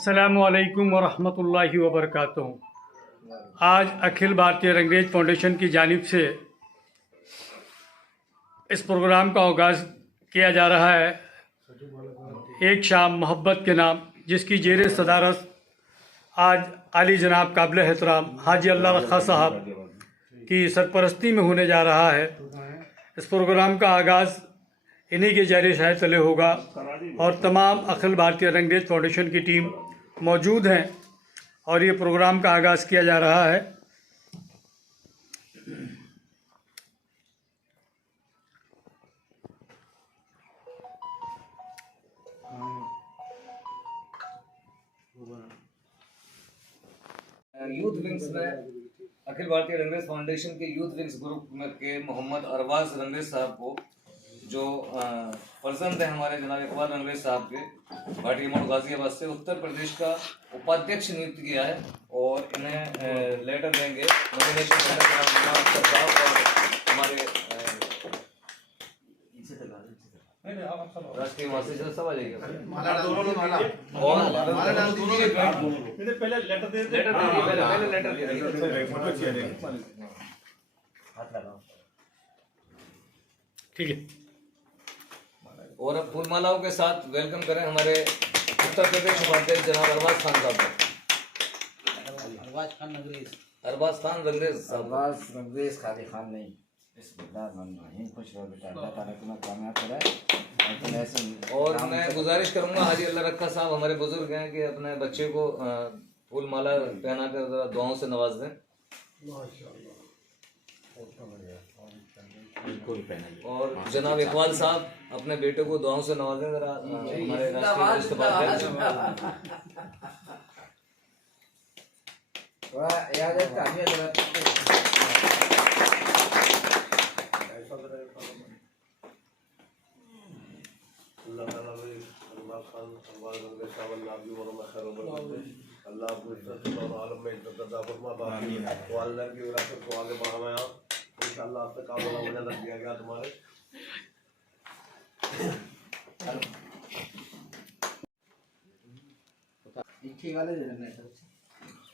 अस्सलामुअलैकुम वरहमतुल्लाहि वबरकातुहू। आज अखिल भारतीय रंगरेज फाउंडेशन की जानिब से इस प्रोग्राम का आगाज़ किया जा रहा है, एक शाम मोहब्बत के नाम, जिसकी जेर सदारत आज आली जनाब काबिल एहतराम हाजी अल्लाह रखा साहब की सरपरस्ती में होने जा रहा है। इस प्रोग्राम का आगाज़ इन्हीं के ज़रिए शायद तले होगा और तमाम अखिल भारतीय रंगरेज फाउंडेशन की टीम मौजूद हैं और ये प्रोग्राम का आगाज़ किया जा रहा है। यूथ विंग्स में अखिल भारतीय रंगरेज फाउंडेशन के यूथ विंग्स ग्रुप में के मोहम्मद अरबाज रंगरेज साहब को, जो फर्जंद है हमारे जनाब इकबाल रंगरेज साहब के, भाटी मोड़ गाजियाबाद से उत्तर प्रदेश का उपाध्यक्ष नियुक्त किया है और इन्हें लेटर देंगे, नॉमिनेशन लेटर और हमारे राष्ट्रीय महासचिव सब आ जाएगा ठीक है। और अब फूलमालाओं के साथ वेलकम करें हमारे उत्तर प्रदेश उपाध्यक्ष जनाब अरबाज खान साहब को। अरबाज खान रंगरेज खाली खान नहीं, खुश रहो बेटा, अल्लाह ताला तुम्हें कामयाब करे। और मैं गुजारिश करूंगा हाजी अल्लाह रखा साहब हमारे बुजुर्ग हैं कि अपने बच्चे को फूल माला पहना कर जरा दुआओं से नवाज दें। और जनाब इकबाल साहब अपने बेटे को दुआओं से नवाजें जरा हमारे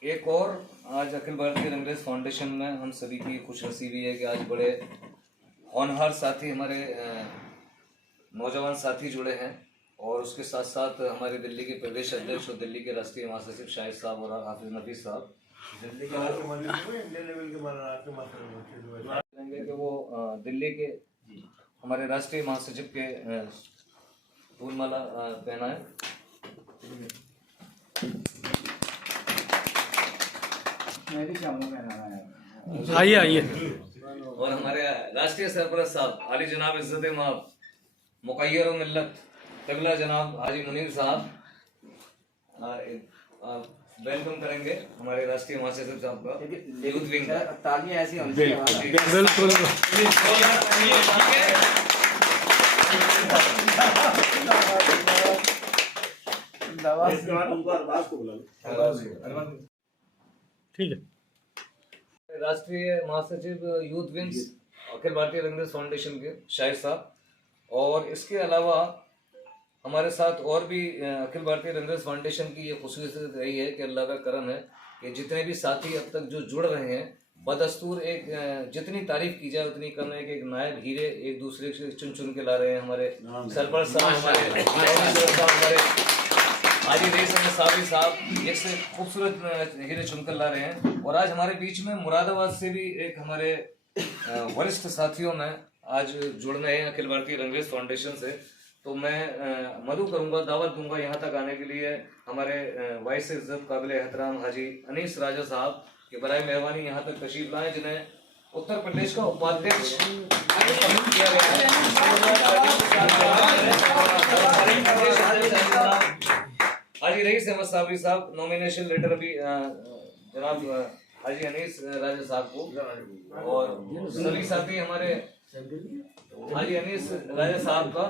एक और आज अखिल भारतीय रंगरेज फाउंडेशन में हम सभी की खुश नसीबी है कि आज बड़े होनहार साथी हमारे नौजवान साथी जुड़े हैं और उसके साथ साथ हमारे दिल्ली के प्रदेश अध्यक्ष और दिल्ली के राष्ट्रीय महासचिव शाहिद साहब और हाफिज नफीस साहब कि वो दिल्ली के हमारे राष्ट्रीय महासचिव के फूलमाला पहना है। आइए आइए। और हमारे राष्ट्रीय सरपरस्त साहब आली जनाब इज्जत माब मुकय्यर मिल्लत तबला जनाब हाजी मुनीर साहब वेलकम करेंगे हमारे राष्ट्रीय महासचिव साहब का यूथ विंग का। तालियां ऐसी होनी चाहिए। बिल्कुल। ठीक है। राष्ट्रीय महासचिव youth wings Akhil Bharatiya Rangrez foundation के शाहिद साहब, और इसके अलावा हमारे साथ और भी अखिल भारतीय रंगरेज फाउंडेशन की ये खुसूसियत रही है कि अल्लाह का करम है कि जितने भी साथी अब तक जो जुड़ रहे हैं, बदस्तूर एक जितनी तारीफ की जाए उतनी कम है कि एक नायब हीरे एक दूसरे से चुन चुन के ला रहे हैं। हमारे सरपंच साहब, हमारे हाजी रईस साहब एक से खूबसूरत हीरे चुनकर ला रहे हैं। और आज हमारे बीच में मुरादाबाद से भी एक हमारे वरिष्ठ साथियों में आज जुड़ रहे हैं अखिल भारतीय रंगरेज फाउंडेशन से। तो मैं मदु करूंगा, दावत दूंगा यहाँ तक आने के लिए हमारे वाइस इज्जत काबिल एहतराम हाजी अनीस राजा साहब के बराए मेहरबानी यहाँ तक तशरीफ लाएं, जिन्हें उत्तर प्रदेश का उपाध्यक्ष किया गया है। हाजी रईस अहमद साबरी साहब नॉमिनेशन लेटर अभी जनाब हाजी अनीस राजा साहब को, और सभी साथी हमारे हाजी अनीस राजा साहब का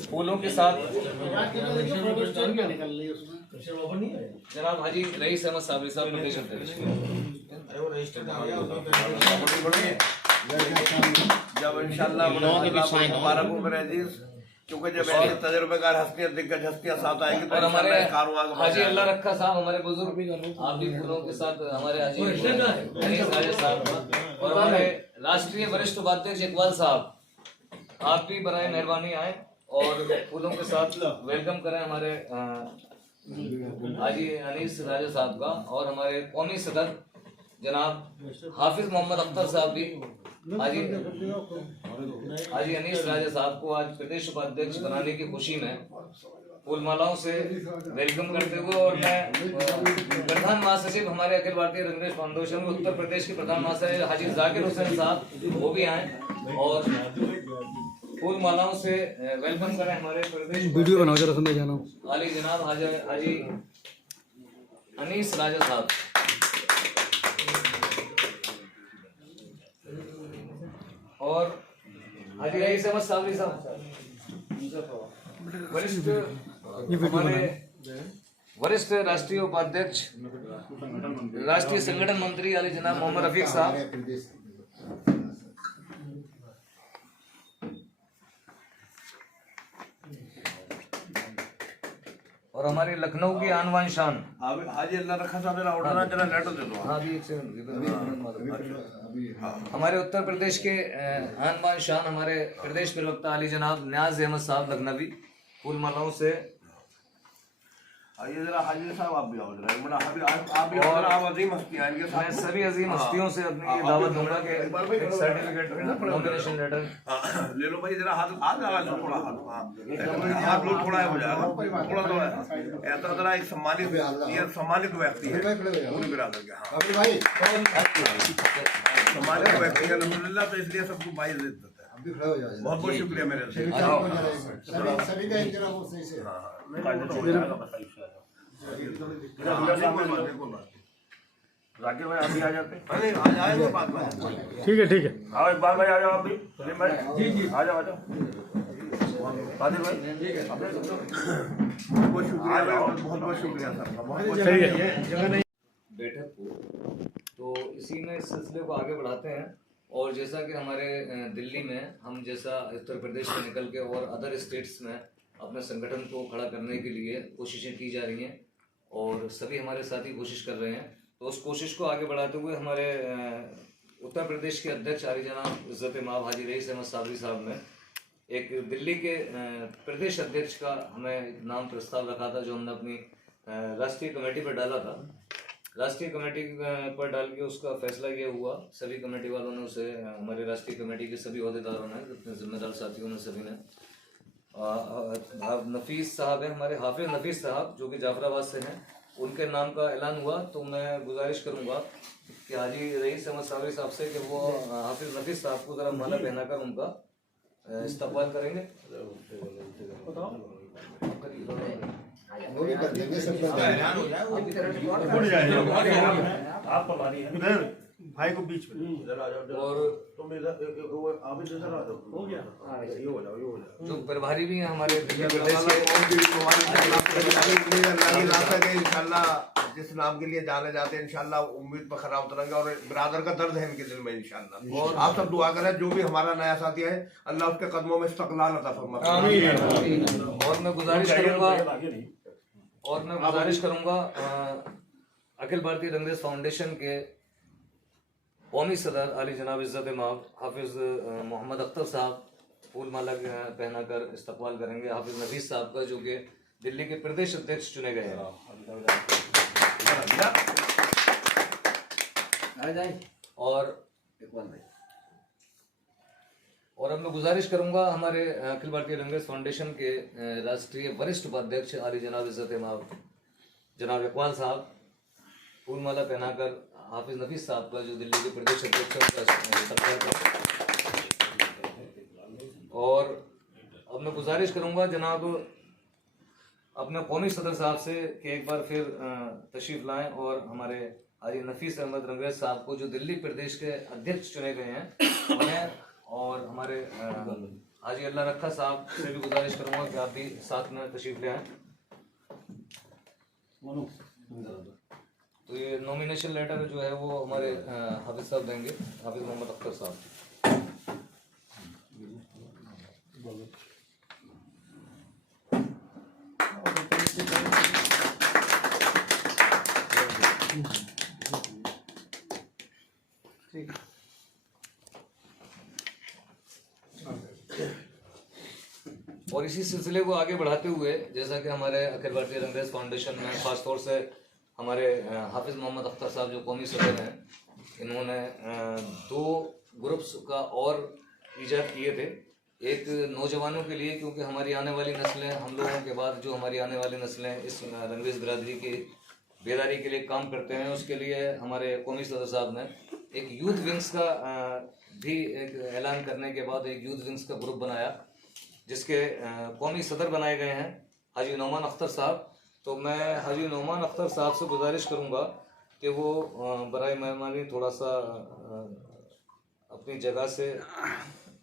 फूलों के साथ जनाब हाजी रईस अहमद साबरी साहब प्रदेश अध्यक्ष। जब इंशाल्लाह मुबारक हो मेरे अजीज, क्योंकि जब ऐसे तजुर्बेकार हस्तियां दिग्गज हस्तियां साथ आएंगी तो और हमारे इंशाल्लाह कारवां का हाजी मजा अल्लाह आएगा। रखा साहब, हमारे बुजुर्ग आप भी फूलों के साथ हमारे हाजी अनीस राजा साहब और हमारे राष्ट्रीय वरिष्ठ उपाध्यक्ष इकबाल साहब, आप भी बराए मेहरबानी आए और फूलों के साथ वेलकम करें हमारे हाजी अनीस राजा साहब का। और हमारे कौमी सदर जनाब हाफिज मोहम्मद अख्तर साहब भी हाजी अनीस राजा साहब को आज प्रदेश उपाध्यक्ष बनाने की खुशी में फूल मालाओं से वेलकम करते हुए, और मैं प्रधान महासचिव हमारे अखिल भारतीय रंगरेज फाउंडेशन उत्तर प्रदेश के प्रधान महासचिव हाजी जाकिर हुसैन साहब वो भी आए और फूल मालाओं से वेलकम करें हमारे प्रदेश वीडियो बनाओ जरा, सुनने जाना आली जनाब हाजी अनीस राजा साहब। और हाजी रईस अहमद सावरी साहब, वरिष्ठ हमारे वरिष्ठ राष्ट्रीय उपाध्यक्ष राष्ट्रीय संगठन मंत्री आली जनाब मोहम्मद रफीक साहब, और हमारे लखनऊ की आन बान शान हाजी अल्लाह रखा साहब जरा उठना जरा लेटर दे दो। हाँ भी एक सेकंड, हमारे उत्तर प्रदेश के आन बान शान हमारे प्रदेश प्रवक्ता आली जनाब न्याज अहमद साहब लखनवी फूल मालाओं से। आइए जरा हाजी साहब आप भी आओ जरा, बड़ा आप भी आओ जरा, आप अजीम हस्तियां हैं इनके मैं साथ। सभी अजीम हस्तियों से अपनी ये दावत दूंगा कि एक सर्टिफिकेट नॉमिनेशन लेटर ले लो भाई जरा हाथ लगा लो, थोड़ा हाथ लो, थोड़ा हो जाएगा थोड़ा ऐसा जरा एक सम्मानित, ये सम्मानित व्यक्ति है पूरी बिरादर के। हाँ सम्मानित व्यक्ति है अल्हम्दुलिल्लाह, तो इसलिए सबको भाई इज्जत देता है। बहुत बहुत शुक्रिया मेरे से। राकेश भाई अभी आ जाते। अरे आज आएंगे बात में। ठीक है आओ इकबाल भाई आ जाओ, आप भी सलीम भाई जी आ जाओ आदिल भाई बहुत शुक्रिया भाई, बहुत बहुत शुक्रिया सर, बहुत सही है। बैठक को, तो इसी में इस सिलसिले को आगे बढ़ाते हैं। और जैसा कि हमारे दिल्ली में हम जैसा उत्तर प्रदेश से निकल के और अदर स्टेट्स में अपने संगठन को खड़ा करने के लिए कोशिशें की जा रही हैं और सभी हमारे साथी कोशिश कर रहे हैं, तो उस कोशिश को आगे बढ़ाते हुए हमारे उत्तर प्रदेश के अध्यक्ष आली जनाब इज़्ज़त माब हाजी रईस अहमद सावरी साहब ने एक दिल्ली के प्रदेश अध्यक्ष का हमें नाम प्रस्ताव रखा था, जो हमने अपनी राष्ट्रीय कमेटी पर डाला था। राष्ट्रीय कमेटी पर डाल के उसका फैसला ये हुआ, सभी कमेटी वालों ने उसे, हमारे राष्ट्रीय कमेटी के सभी अहदेदारों ने, जितने जिम्मेदार साथियों ने, सभी ने, नफीस साहब हैं हमारे, हाफिज नफीस साहब जो कि जाफराबाद से हैं, उनके नाम का ऐलान हुआ। तो मैं गुजारिश करूंगा कि हाजी रईस अहमद सावरी साहब से कि वो हाफिज नफीस साहब को जरा माला पहनाकर उनका इस्तकबाल करेंगे। भाई को बीच में और तुम इधर आप इधर आ जाओ, हो गया ये हो जाओ, ये हो जाओ। जो प्रभारी भी हैं हमारे दिल्ली प्रदेश के, इंशाल्लाह जिस नाम के लिए जाने जाते हैं इंशाल्लाह उम्मीद पर खरा उतरेंगे और बिरादर का दर्द है इनके दिल में इंशाल्लाह। और आप सब दुआ करें, जो भी हमारा नया साथी है अल्लाह उसके कदमों में इस्तक़लाल अता फरमाए। और मैं गुजारिश करूंगा अखिल भारतीय रंगरेज फाउंडेशन के कौमी सदर आली जनाब इज़्ज़त माब हाफिज मोहम्मद अख्तर साहब फूल माला पहनाकर इस्तकबाल करेंगे हाफिज नफीस साहब का, जो कि दिल्ली के प्रदेश अध्यक्ष चुने गए हैं। और अब मैं गुजारिश करूंगा हमारे अखिल भारतीय रंगरेज फाउंडेशन के राष्ट्रीय वरिष्ठ उपाध्यक्ष आली जनाब इज़्ज़त माब जनाब इकबाल साहब फूल माला पहनाकर हाफिज नफीस साहब का, जो दिल्ली के प्रदेश अध्यक्ष, और अब मैं गुजारिश करूंगा जनाब अपने कौमी सदर साहब से कि एक बार फिर तशरीफ लाएं और हमारे हाजी नफीस अहमद रंगरेज साहब को, जो दिल्ली प्रदेश के अध्यक्ष चुने गए हैं, उन्हें, और हमारे हाजी अल्लाह रखा साहब से भी गुजारिश करूंगा कि आप भी साथ में तशरीफ ले आएं। तो ये नॉमिनेशन लेटर जो है वो हमारे हाफिज साहब देंगे, हाफिज मोहम्मद अख्तर साहब। और इसी सिलसिले को आगे बढ़ाते हुए जैसा कि हमारे अखिल भारतीय रंगरेज फाउंडेशन में खासतौर से हमारे हाफिज मोहम्मद अख्तर साहब जो कौमी सदर हैं, इन्होंने 2 ग्रुप्स का और ईजाद किए थे। एक नौजवानों के लिए, क्योंकि हमारी आने वाली नस्लें, हम लोगों के बाद जो हमारी आने वाली नस्लें इस रंगरेज बिरादरी की बेदारी के लिए काम करते हैं, उसके लिए हमारे कौमी सदर साहब ने एक यूथ विंग्स का भी एक ऐलान करने के बाद एक यूथ विंग्स का ग्रुप बनाया, जिसके कौमी सदर बनाए गए हैं हाजी नौमान अख्तर साहब। तो मैं हाजी नौमान अख्तर साहब से गुजारिश करूंगा कि वो बराए मेहरबानी थोड़ा सा अपनी जगह से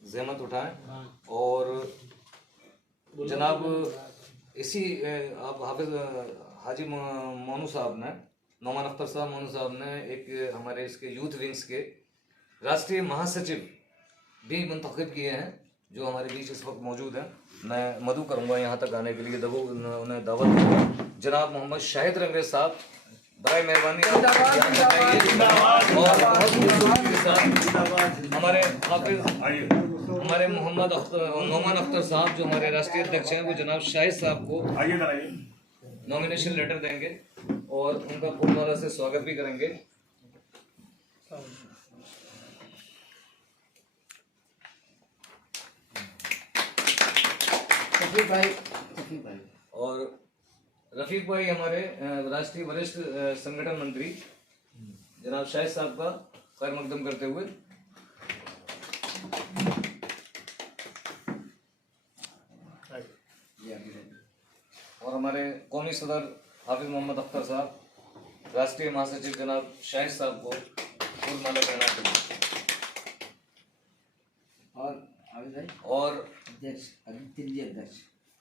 जहमत उठाएं और जनाब इसी आप हाफिज हाजी मोनू साहब ने, नौमान अख्तर साहब मोनू साहब ने एक हमारे इसके यूथ विंग्स के राष्ट्रीय महासचिव भी मुंतखब किए हैं, जो हमारे बीच इस वक्त मौजूद हैं। मैं मदू करूंगा यहाँ तक आने के लिए, उन्हें दावत दूंगा। जनाब मोहम्मद शाहिद रंगरेज साहब, बराए मेहरबानी और हमारे हाफिज हमारे मोहम्मद नौमान अख्तर साहब जो हमारे राष्ट्रीय अध्यक्ष हैं, वो जनाब शाहिद साहब को नॉमिनेशन लेटर देंगे और उनका फूलमाला से स्वागत भी करेंगे। और रफीक भाई हमारे राष्ट्रीय वरिष्ठ संगठन मंत्री जनाब शाहिद साहब का खैर मकदम करते हुए और हमारे कौमी सदर हाफिज मोहम्मद अख्तर साहब, राष्ट्रीय महासचिव जनाब शाहिद साहब को फूलमाला पहनाते हैं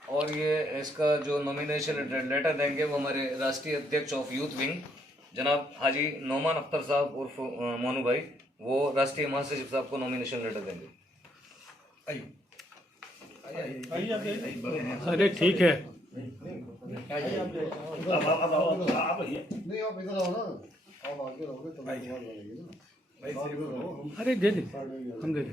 और ये इसका जो नॉमिनेशन लेटर देंगे वो हमारे राष्ट्रीय अध्यक्ष ऑफ यूथ विंग जनाब हाजी नौमान अख्तर साहब उर्फ मोनू भाई, वो राष्ट्रीय महासचिव साहब को नॉमिनेशन लेटर देंगे। अरे ठीक है, अरे दे दे, हम दे दे।